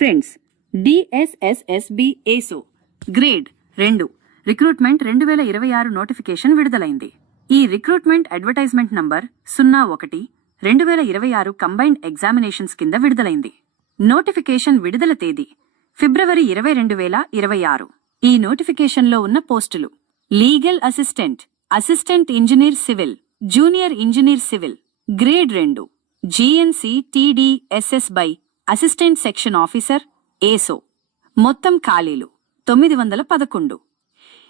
Friends, DSSSB ASO grade 2 recruitment 2026 notification విడుదలైంది. ఈ recruitment advertisement number 01/2026 combined examinations కింద విడుదలైంది. నోటిఫికేషన్ విడుదల తేదీ ఫిబ్రవరి 20, 2026. ఈ నోటిఫికేషన్లో ఉన్న పోస్టులు: legal assistant, assistant engineer civil, junior engineer civil, grade 2, GNC TDSS by assistant section officer ASO. మొత్తం ఖాళీలు 911.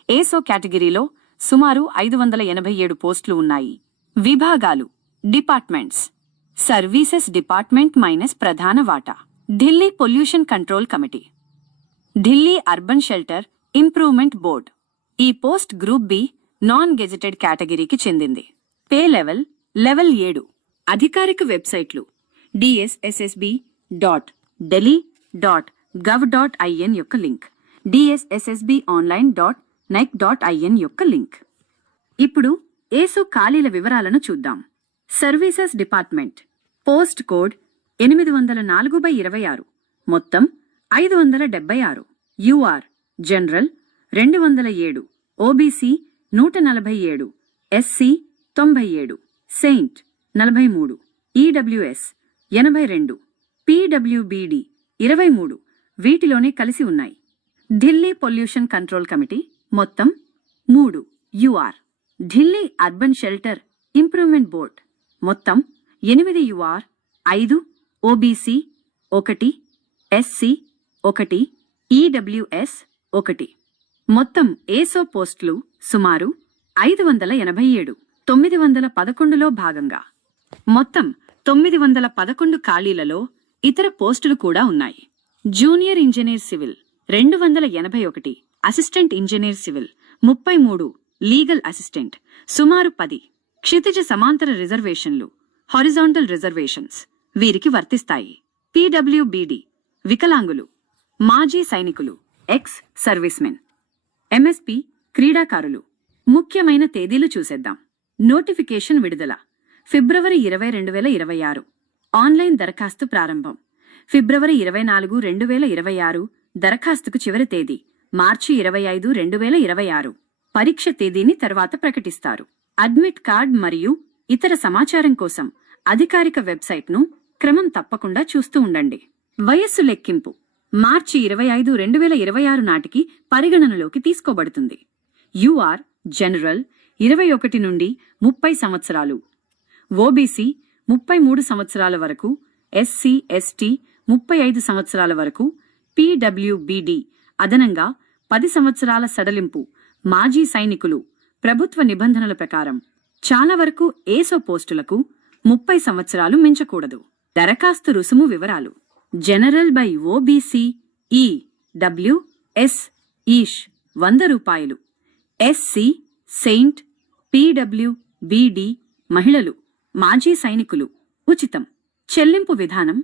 ASO కేటగిరీలో సుమారు 587 పోస్టులు ఉన్నాయి. విభాగాలు: డిపార్ట్మెంట్స్: సర్వీసెస్ డిపార్ట్మెంట్ మైనస్ ప్రధాన వాటా, Delhi pollution control committee, Delhi urban shelter improvement board. ఈ post group B non gazetted కేటగిరీకి చెందింది. Pay level 7. అధికారిక వెబ్సైట్లు: dssb.delhi.gov.in యొక్క లింక్, dssbonline.nic.in యొక్క లింక్. ఇప్పుడు ASO ఖాళీల వివరాలను చూద్దాం. సర్వీసెస్ డిపార్ట్మెంట్ పోస్ట్ కోడ్ 804/26, మొత్తం 576. UR general 207, OBC 147, SC 97, Saint 43, EWS 82, PWBD 23 వీటిలోనే కలిసి ఉన్నాయి. ఢిల్లీ పొల్యూషన్ కంట్రోల్ కమిటీ మొత్తం 3. UR Delhi urban shelter improvement board మొత్తం 8 UR, 5, OBC 1, SC 1, EWS 1. మొత్తం ASO పోస్టులు సుమారు 587. 911లో భాగంగా మొత్తం 911 ఖాళీలలో ఇతర పోస్టులు కూడా ఉన్నాయి. Junior engineer civil 281, assistant engineer civil 33, legal assistant సుమారు 10. క్షితిజ సమాంతర రిజర్వేషన్లు హారిజాంటల్ రిజర్వేషన్స్ వీరికి వర్తిస్తాయి. PWBD వికలాంగులు, మాజీ సైనికులు, ఎక్స్ సర్వీస్మెన్, MSP క్రీడాకారులు. ముఖ్యమైన తేదీలు చూసేద్దాం. నోటిఫికేషన్ విడుదల ఫిబ్రవరి 20, 2026. ఆన్లైన్ దరఖాస్తు ప్రారంభం ఫిబ్రవరి 24, 2026. దరఖాస్తుకు చివరి తేదీ మార్చి 25, 2026. పరీక్ష తేదీని తర్వాత ప్రకటిస్తారు. అడ్మిట్ కార్డ్ మరియు ఇతర సమాచారం కోసం అధికారిక వెబ్సైట్ను క్రమం తప్పకుండా చూస్తూ ఉండండి. వయస్సు లెక్కింపు మార్చి 25, 2026 నాటికి పరిగణనలోకి తీసుకోబడుతుంది. UR జనరల్ 21 నుండి 30 సంవత్సరాలు, OBC 33 సంవత్సరాల వరకు, SC ST 35 సంవత్సరాల వరకు, PWBD అదనంగా 10 సంవత్సరాల సడలింపు. మాజీ సైనికులు. ప్రభుత్వ నిబంధనల ప్రకారం చాలా వరకు ASO పోస్టులకు 30 సంవత్సరాలు మించకూడదు. దరఖాస్తు రుసుము వివరాలు: జనరల్ బై OBC EWS ఈష్ 100 రూపాయలు, SC సెయింట్ PWBD మహిళలు, మాజీ సైనికులు ఉచితం. చెల్లింపు విధానం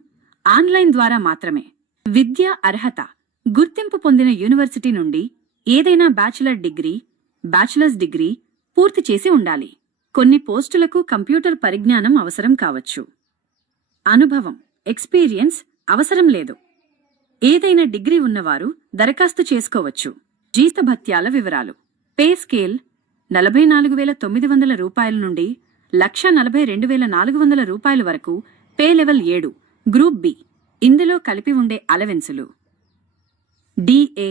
ఆన్లైన్ ద్వారా మాత్రమే. విద్యా అర్హత గుర్తింపు పొందిన యూనివర్సిటీ నుండి ఏదైనా బ్యాచిలర్స్ డిగ్రీ పూర్తి చేసి ఉండాలి. కొన్ని పోస్టులకు కంప్యూటర్ పరిజ్ఞానం అవసరం కావచ్చు. అనుభవం ఎక్స్పీరియన్స్ అవసరం లేదు. ఏదైనా డిగ్రీ ఉన్నవారు దరఖాస్తు చేసుకోవచ్చు. జీతభత్యాల వివరాలు: పే స్కేల్ 44,900 రూపాయల నుండి 1,42,400 రూపాయల వరకు. Pay level 7. Group B. ఇందులో కలిపి ఉండే అలవెన్సులు DA,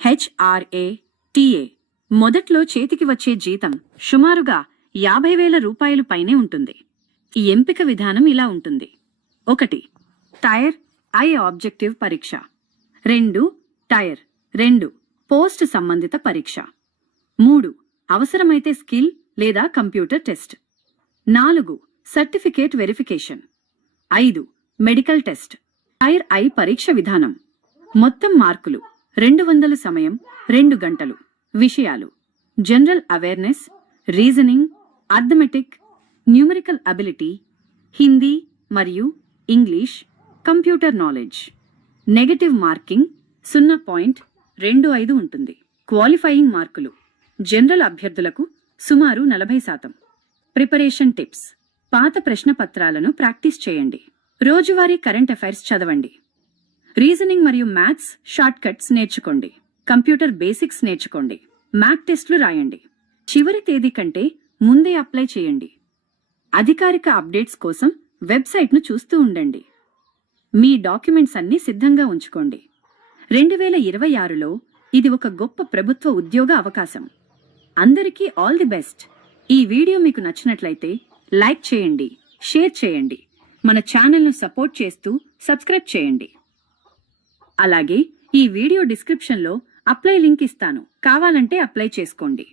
HRA, TA. మొదట్లో చేతికి వచ్చే జీతం సుమారుగా 50,000 రూపాయలు పైనే ఉంటుంది. ఈ ఎంపిక విధానం ఇలా ఉంటుంది: 1. టైర్ I ఆబ్జెక్టివ్ పరీక్ష, 2. టైర్ 2 పోస్ట్ సంబంధిత పరీక్ష, 3. అవసరమైతే స్కిల్ లేదా computer test, 4. Certificate verification, 5. Medical test. Tier I పరీక్ష విధానం: మొత్తం మార్కులు 200, సమయం 2 గంటలు. విషయాలు: general awareness, reasoning, arithmetic, numerical ability, Hindi మరియు English, computer knowledge. Negative marking 0.25 ఉంటుంది. క్వాలిఫైయింగ్ మార్కులు జనరల్ అభ్యర్థులకు సుమారు 40%. ప్రిపరేషన్ టిప్స్: పాత ప్రశ్నపత్రాలను ప్రాక్టీస్ చేయండి. రోజువారీ కరెంట్ అఫైర్స్ చదవండి. రీజనింగ్ మరియు మ్యాథ్స్ షార్ట్ కట్స్ నేర్చుకోండి. కంప్యూటర్ బేసిక్స్ నేర్చుకోండి. మ్యాక్ టెస్టులు రాయండి. చివరి తేదీ కంటే ముందే అప్లై చేయండి. అధికారిక అప్డేట్స్ కోసం వెబ్సైట్ను చూస్తూ ఉండండి. మీ డాక్యుమెంట్స్ అన్నీ సిద్ధంగా ఉంచుకోండి. 2026లో ఇది ఒక గొప్ప ప్రభుత్వ ఉద్యోగ అవకాశం. అందరికీ ఆల్ ది బెస్ట్. ఈ వీడియో మీకు నచ్చినట్లయితే లైక్ చేయండి, షేర్ చేయండి, మన ఛానల్ను సపోర్ట్ చేస్తూ సబ్స్క్రైబ్ చేయండి. అలాగే ఈ వీడియో డిస్క్రిప్షన్లో అప్లై లింక్ ఇస్తాను, కావాలంటే అప్లై చేసుకోండి.